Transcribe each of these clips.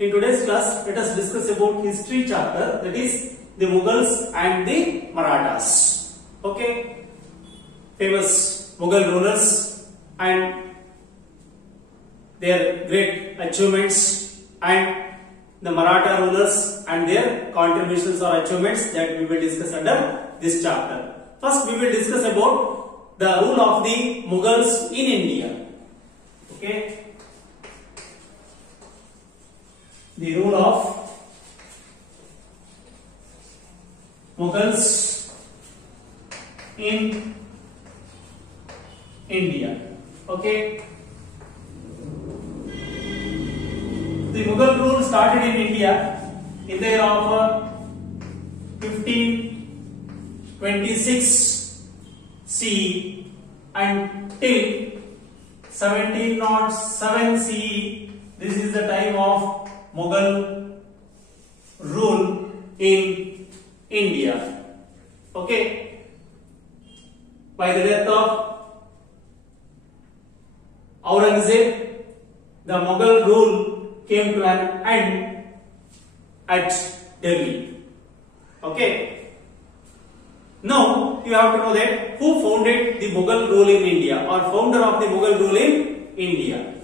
In today's class, let us discuss about history chapter, that is the Mughals and the Marathas. Okay, famous Mughal rulers and their great achievements, and the Maratha rulers and their contributions or achievements that we will discuss under this chapter. First, we will discuss about the rule of the Mughals in India. Okay. The rule of Mughals in India. Okay. The Mughal rule started in India in the year of 1526 CE until 1707 CE. This is the time of Mughal rule in India. Okay. By the death of Aurangzeb, the Mughal rule came to an end at Delhi. Okay. Now you have to know that who founded the Mughal rule in India, or founder of the Mughal rule in India.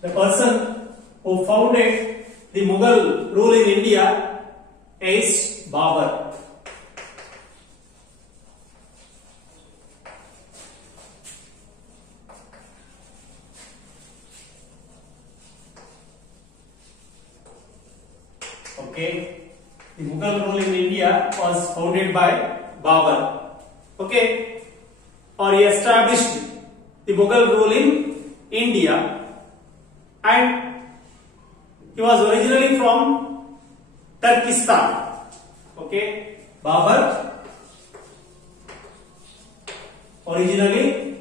The person who founded the Mughal rule in India is Babur. Okay, the Mughal rule in India was founded by Babur. Okay, or he established the Mughal rule in India, and he was originally from Turkestan. Okay, Babur originally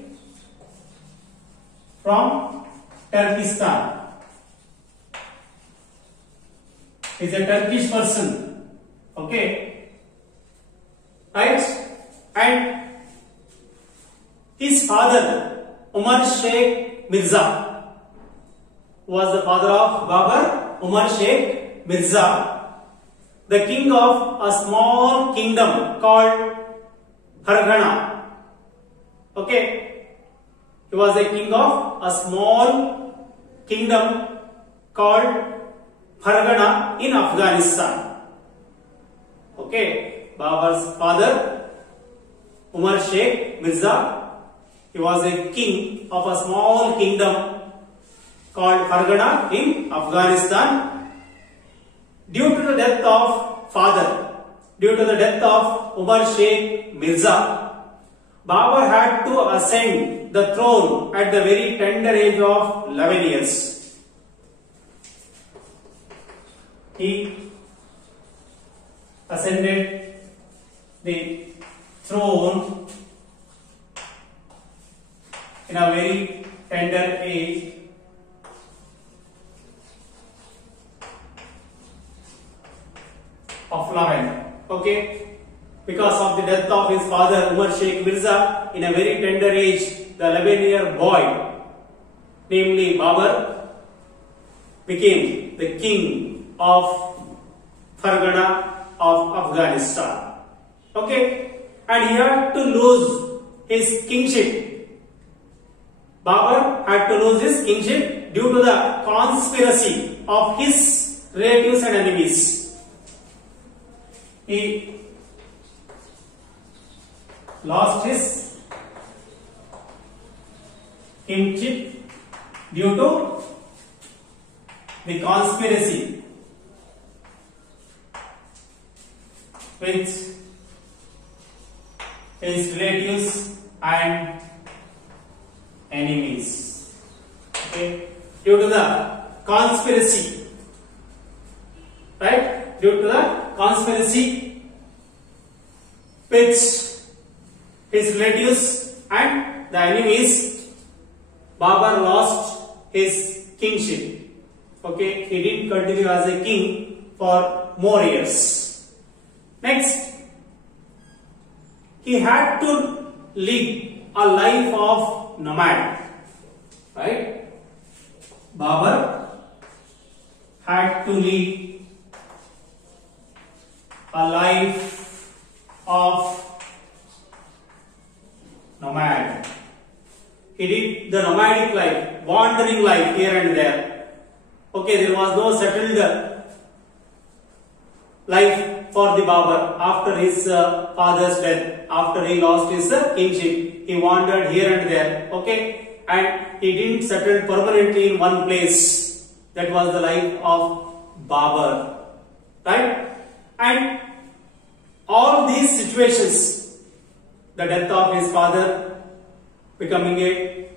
from Turkestan. Is a Turkish person. Okay, right? And his father Umar Sheikh Mirza was the father of Babur. Umar Sheikh Mirza, the king of a small kingdom called Farghana. Okay, he was a king of a small kingdom called Farghana in Afghanistan. Okay, Babur's father Umar Sheikh Mirza, he was a king of a small kingdom called Farghana in Afghanistan. Due to the death of Umar Sheikh Mirza, Babur had to ascend the throne at the very tender age of 11 years. He ascended the throne in a very tender age of 11. Okay, because of the death of his father Umar Sheikh Mirza in a very tender age, the 11-year boy, namely Babur, became the king of Farghana of Afghanistan. Okay, and he had to lose his kingship. Babur had to lose his kingship due to the conspiracy of his relatives and enemies. He lost his kingship due to the conspiracy with his relatives and enemies. Okay, due to the conspiracy, right? Due to the conspiracy with his relatives and the enemies, Babur lost his kingship. Okay, he didn't continue as a king for more years. Next, he had to lead a life of nomad, right? Babur had to lead a life of nomad. He did the nomadic life, wandering life here and there. Okay, there was no settled life for the Babur after his father's death, after he lost his kingship. He wandered here and there. Okay, and he didn't settle permanently in one place. That was the life of Babur, right? And all these situations, the death of his father, becoming a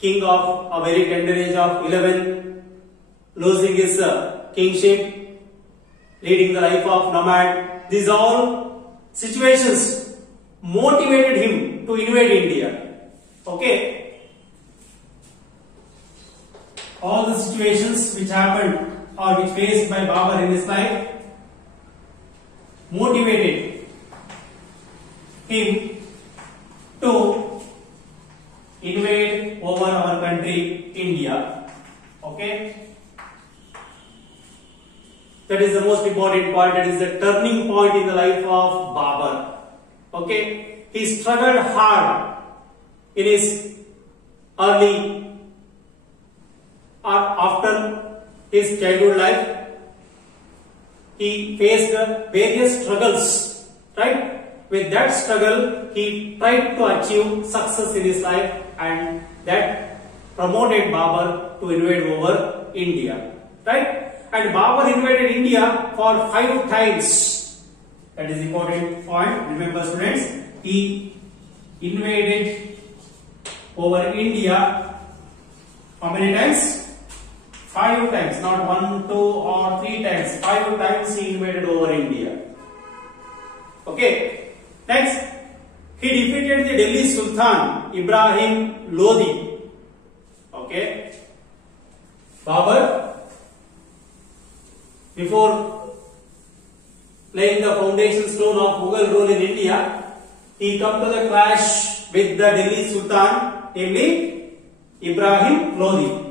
king of a very tender age of 11, losing his kingship, leading the life of nomad, these all situations motivated him to invade India. Okay. All the situations which happened or which faced by Babur in his life motivated him to invade over our country, India. Okay. That is the most important point. That is the turning point in the life of Babur. Okay. He struggled hard in his early or after his childhood life. He faced various struggles, right? With that struggle, he tried to achieve success in his life, and that promoted Babur to invade over India, right? And Babur invaded India for 5 times. That is important point. Remember, students, he invaded over India how many times? 5 times, not 1, 2 or 3 times. 5 times he invaded over India. Okay. Next, he defeated the Delhi Sultan Ibrahim Lodi. Okay. Babur, before laying the foundation stone of Mughal rule in India, he come to the clash with the Delhi Sultan, namely Ibrahim Lodi.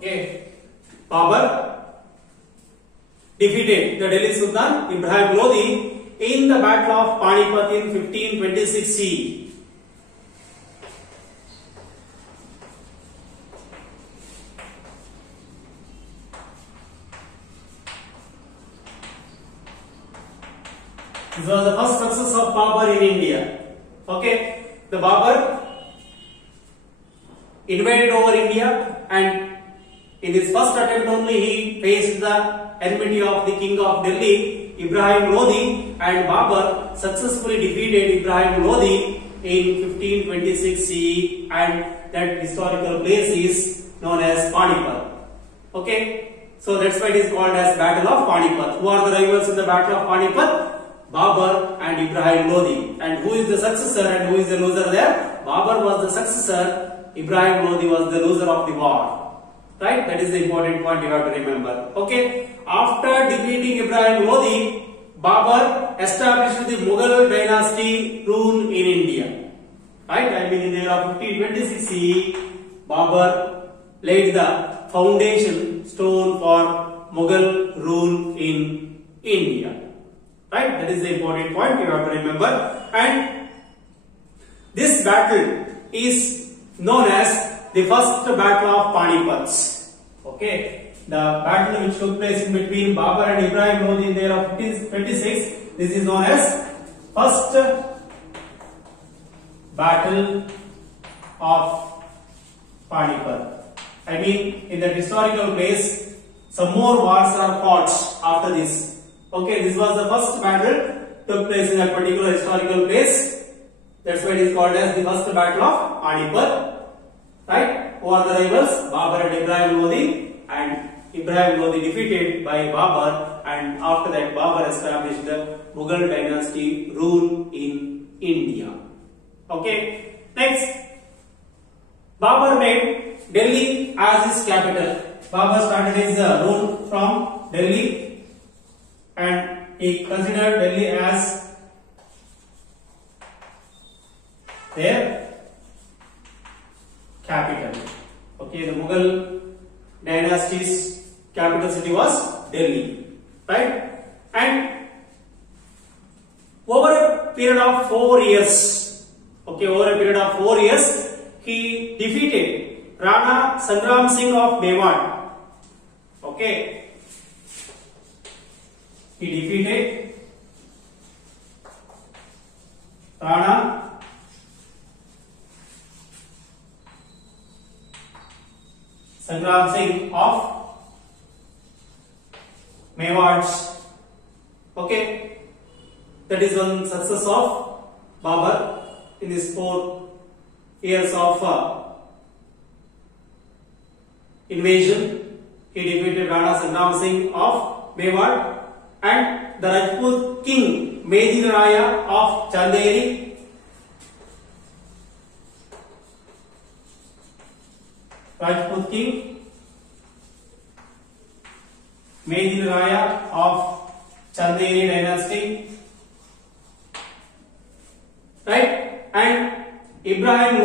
Okay, Babur defeated the Delhi Sultan Ibrahim Lodi in the Battle of Panipat in 1526 CE. This was the first success of Babur in India. Okay, the Babur invaded over India, and in his first attempt only he faced the enmity of the king of Delhi, Ibrahim Lodi, and Babur successfully defeated Ibrahim Lodi in 1526 CE, and that historical place is known as Panipat. Okay, so that's why it is called as Battle of Panipat. Who are the rivals in the Battle of Panipat? Babur and Ibrahim Lodi. And who is the successor and who is the loser there? Babur was the successor, Ibrahim Lodi was the loser of the war. Right? That is the important point you have to remember. Okay. After defeating Ibrahim Lodi, Babur established the Mughal dynasty rule in India. Right? I mean, in the year of 1526 CE, Babur laid the foundation stone for Mughal rule in India. Right? That is the important point you have to remember. And this battle is known as the first battle of Panipat. Okay, the battle which took place in between Babur and Ibrahim Lodi in the year of 1526. This is known as first battle of Panipat. I mean, in that historical place, some more wars are fought after this. Okay, this was the first battle took place in a particular historical place. That's why it is called as the first battle of Panipat. Right? Who are the rivals? Babur and Ibrahim Lodi, and Ibrahim Lodi defeated by Babur, and after that Babur established the Mughal dynasty rule in India. Okay. Next, Babur made Delhi as his capital. Babur started his rule from Delhi and he considered Delhi as their capital. Okay, the Mughal dynasty's capital city was Delhi, right? And over a period of 4 years, he defeated Rana Sangram Singh of Mewar. Okay, he defeated Rana Sangram Singh of Mewar. Okay, that is one success of Babur in his 4 years of invasion. He defeated Rana Sangram Singh of Mewar and the Rajput king Medin Raya of Chanderi. Rajput king Medin Raya of Chanderi dynasty, right? And Ibrahim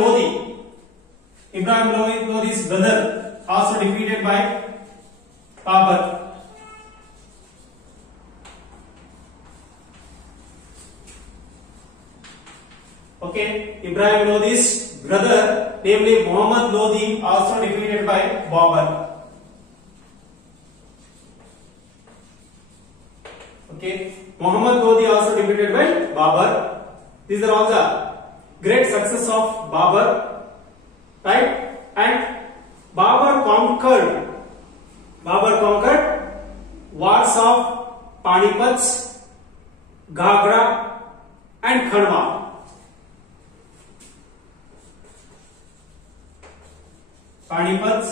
Lodi's brother, also defeated by Babur. Okay, Ibrahim Lodi's brother, namely Muhammad Lodi, also defeated by Babur. Okay, Muhammad Lodi also defeated by Babur. These are all the great success of Babur, right? And Babur conquered wars of Panipat, Gagra and Khandwa. Panipat,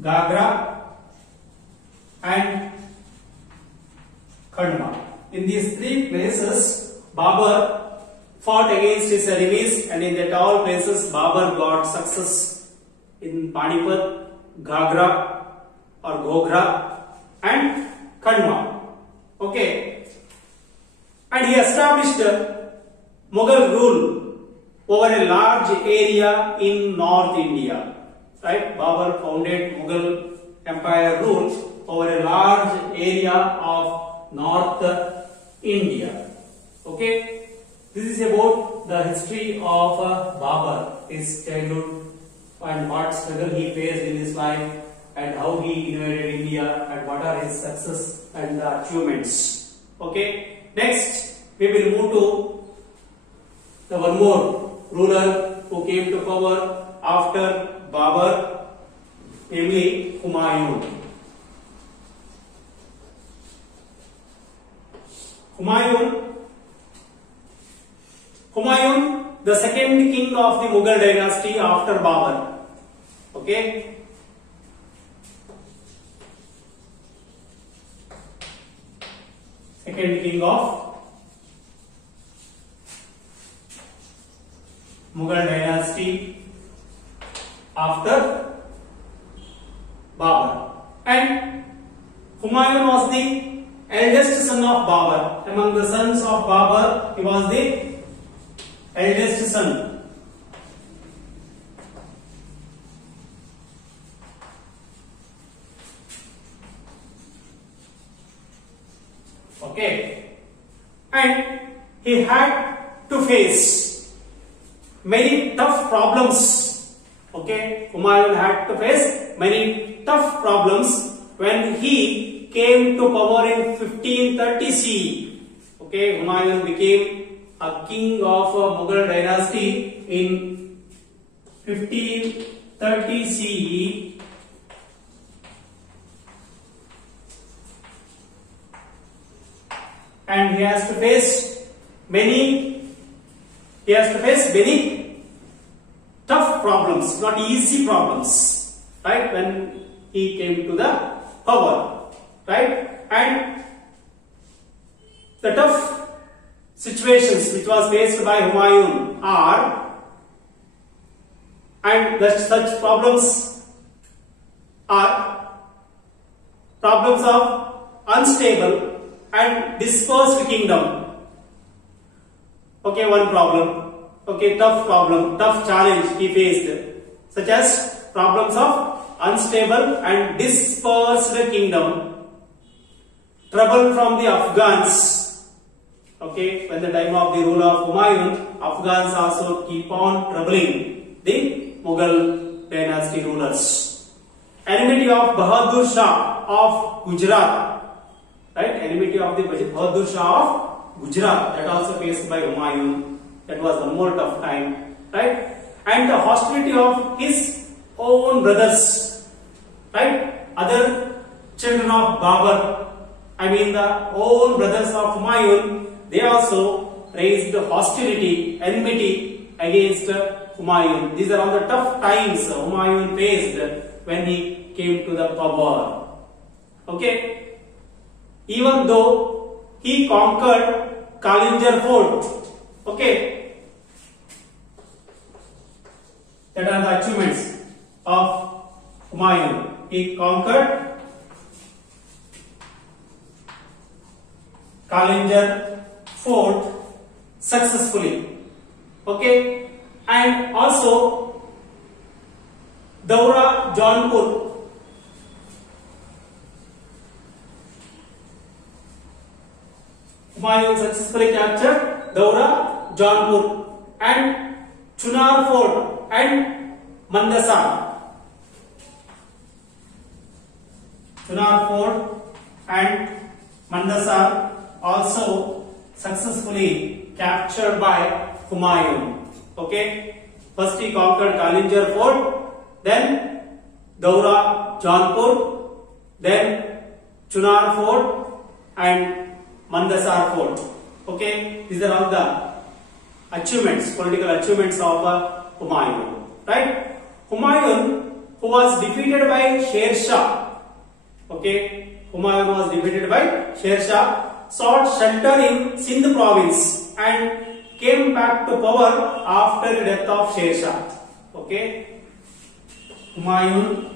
Gagra and Khandwa. In these 3 places, Babur fought against his enemies, and in that all places, Babur got success in Panipat, Gagra or Gogra and Khandwa. Okay, and he established Mughal rule over a large area in North India. Right? Babur founded Mughal Empire rule over a large area of North India. Okay, this is about the history of Babur, his childhood, and what struggle he faced in his life, and how he invaded India, and what are his success and achievements. Okay, next we will move to the one more ruler who came to power after Babur, namely Humayun. Humayun, the second king of the Mughal dynasty after Babur. Okay, second king of Mughal dynasty after Babur, and Humayun was the eldest son of Babur. Among the sons of Babur, he was the eldest son. Okay, and he had to face many tough problems. Okay, Humayun had to face many tough problems when he came to power in 1530 CE. Okay, Humayun became a king of a Mughal dynasty in 1530 CE. And he has to face many tough problems, not easy problems, right? When he came to the power, right? And the tough situations which was faced by Humayun are and such problems are problems of unstable and dispersed kingdom. Okay, one problem. Okay, tough problem, tough challenge he faced, such as problems of unstable and dispersed kingdom, trouble from the Afghans. Okay, when the time of the rule of Humayun, Afghans also keep on troubling the Mughal dynasty rulers. Enmity of Bahadur Shah of Gujarat, right? Enmity of the Bahadur Shah of Gujarat, that also faced by Humayun. That was the more tough time, right? And the hostility of his own brothers, right? Other children of Babur, I mean the own brothers of Humayun, they also raised hostility, enmity against Humayun. These are all the tough times Humayun faced when he came to the power. Okay? Even though he conquered Kalinjar Fort, okay, that are the achievements of Humayun. He conquered Kalinjar Fort successfully, okay, and also Daura Jaunpur. Humayun successfully captured Daura Jaunpur and Chunar Fort and Mandasar. Chunar Fort and Mandasar also successfully captured by Humayun. Okay, first he conquered Kalinjar Fort, then Daura Jaunpur, then Chunar Fort and Mandasar Fort. Okay, these are all the achievements, political achievements of Humayun. Right? Humayun, who was defeated by Sher Shah. Okay, Humayun was defeated by Sher Shah, sought shelter in Sindh province and came back to power after the death of Sher Shah. Okay, Humayun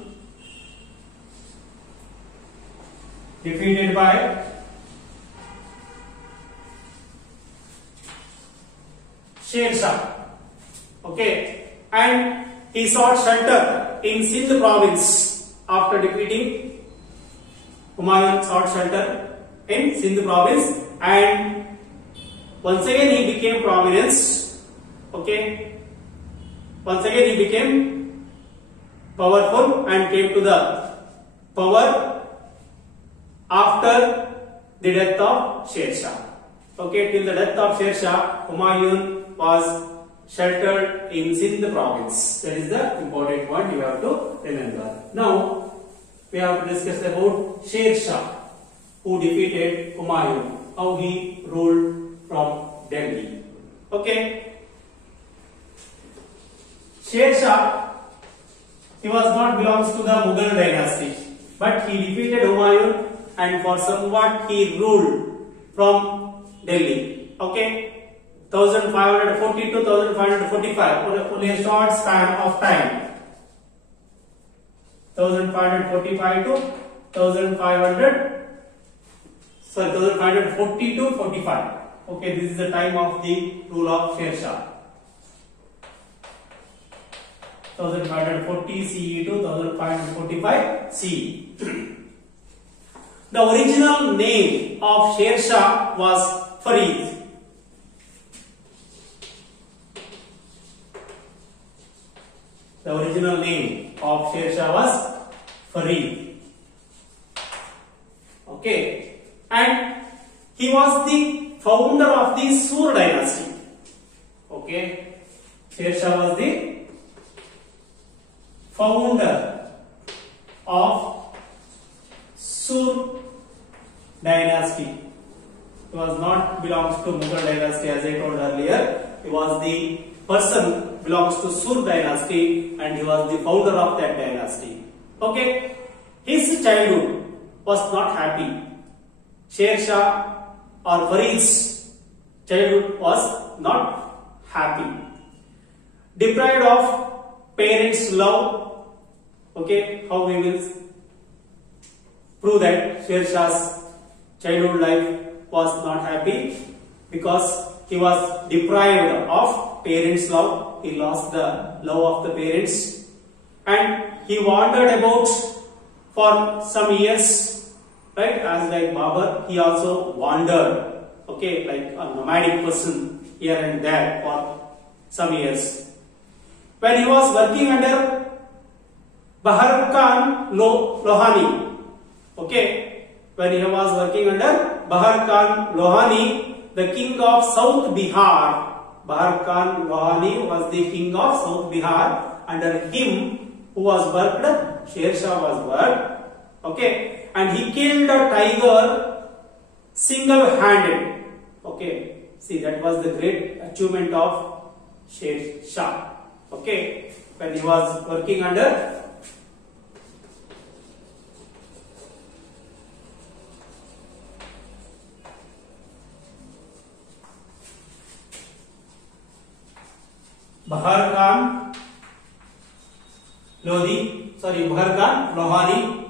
defeated by Sher Shah. Okay, and he sought shelter in Sindh province after defeating. Humayun sought shelter in Sindh province and once again he became prominence. Okay, once again he became powerful and came to the power after the death of Sher Shah. Okay, till the death of Sher Shah, Humayun was sheltered in Sindh province. That is the important point you have to remember. Now we have to discuss about Sher Shah, who defeated Humayun, how he ruled from Delhi. Okay, Sher Shah, he was not belongs to the Mughal dynasty, but he defeated Humayun and for somewhat he ruled from Delhi. Okay, 1540 to 1545, only a short span of time. 1545 to 1540 to 45. Okay, this is the time of the rule of Sher Shah. 1540 CE to 1545 CE. The original name of Sher Shah was Farid. The original name of Sher Shah was Farid. Okay, and he was the founder of the Sur dynasty. Okay, Sher Shah was the founder of Sur dynasty. He was not belongs to Mughal dynasty as I told earlier. He was the person belongs to Sur dynasty and he was the founder of that dynasty. Okay, his childhood was not happy. Sher Shah or Farid's childhood was not happy. Deprived of parents' love. Okay, how we will prove that Sher Shah's childhood life was not happy because he was deprived of parents' love. He lost the love of the parents, and he wandered about for some years, right? As like Babur, he also wandered, okay, like a nomadic person here and there for some years. When he was working under Bahar Khan Lohani, okay, when he was working under Bahar Khan Lohani, the king of South Bihar. Bahar Khan Lohani was the king of South Bihar. Under him, who was worked, Sher Shah was worked, okay, and he killed a tiger single-handed. Okay, see, that was the great achievement of Sher Shah. Okay, when he was working under Bahar Khan Bahar Khan Lohani.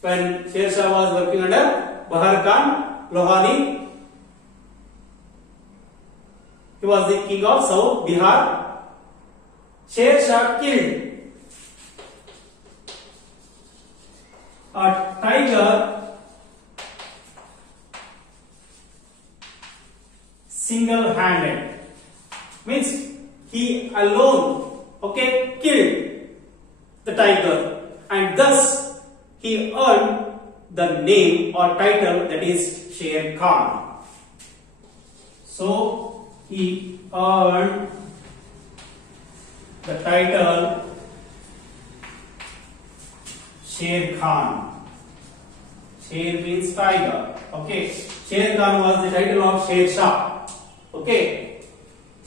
When Sher Shah was working under Bahar Khan Lohani, he was the king of South Bihar. Sher Shah killed a tiger single-handed. Means he alone, okay, killed the tiger, and thus he earned the name or title that is Sher Khan. So he earned the title Sher Khan. Sher means tiger. Okay, Sher Khan was the title of Sher Shah. Okay,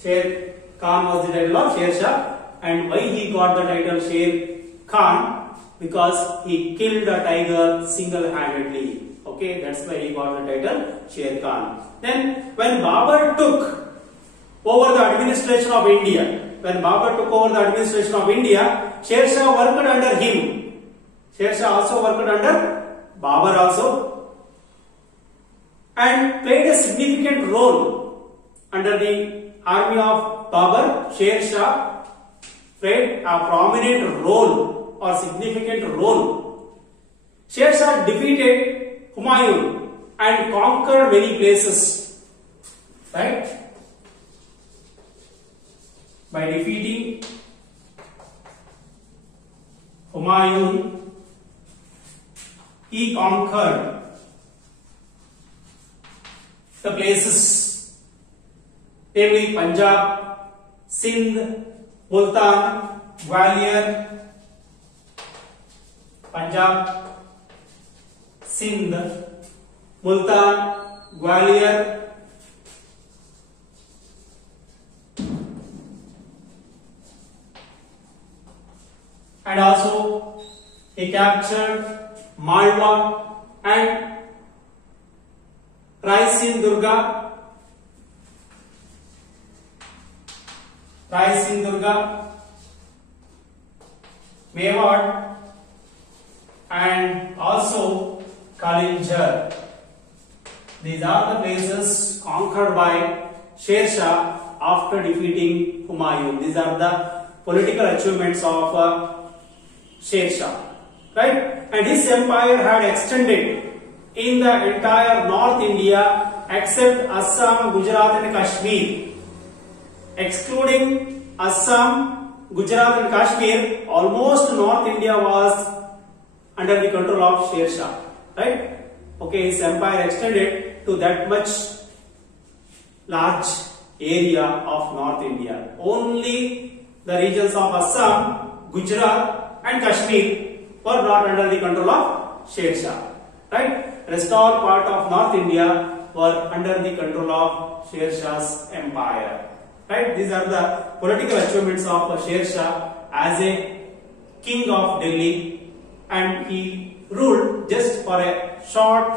Sher Khan was the title of Sher Shah, and why he got the title Sher Khan? Because he killed a tiger single-handedly. Okay, that's why he got the title Sher Khan. Then, when Babur took over the administration of India, Sher Shah worked under him. Sher Shah also worked under Babur also, and played a significant role under the army of Babur. Sher Shah played a prominent role or significant role. Sher Shah defeated Humayun and conquered many places, right? By defeating Humayun, he conquered the places, namely Punjab, Sindh, Multan, Gwalior, Punjab, Sindh, Multan, Gwalior, and also he captured Malwa and Raisin Durga, Mewat, and also Kalinjar. These are the places conquered by Sher Shah after defeating Humayun. These are the political achievements of Sher Shah, right? And his empire had extended in the entire North India except Assam, Gujarat and Kashmir. Excluding Assam, Gujarat and Kashmir, almost North India was under the control of Sher Shah, right? Okay, his empire extended to that much large area of North India. Only the regions of Assam, Gujarat and Kashmir were not under the control of Sher Shah, right? Rest all part of North India were under the control of Sher Shah's empire, right? These are the political achievements of Sher Shah as a king of Delhi, and he ruled just for a short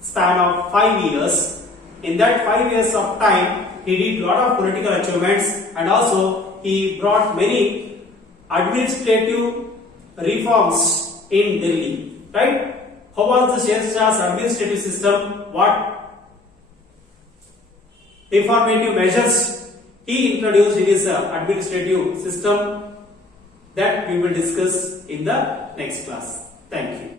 span of 5 years. In that 5 years of time, he did lot of political achievements, and also he brought many administrative reforms in Delhi. Right? How was the Sher Shah's administrative system? What reformative measures he introduced in his administrative system? That we will discuss in the next class. Thank you.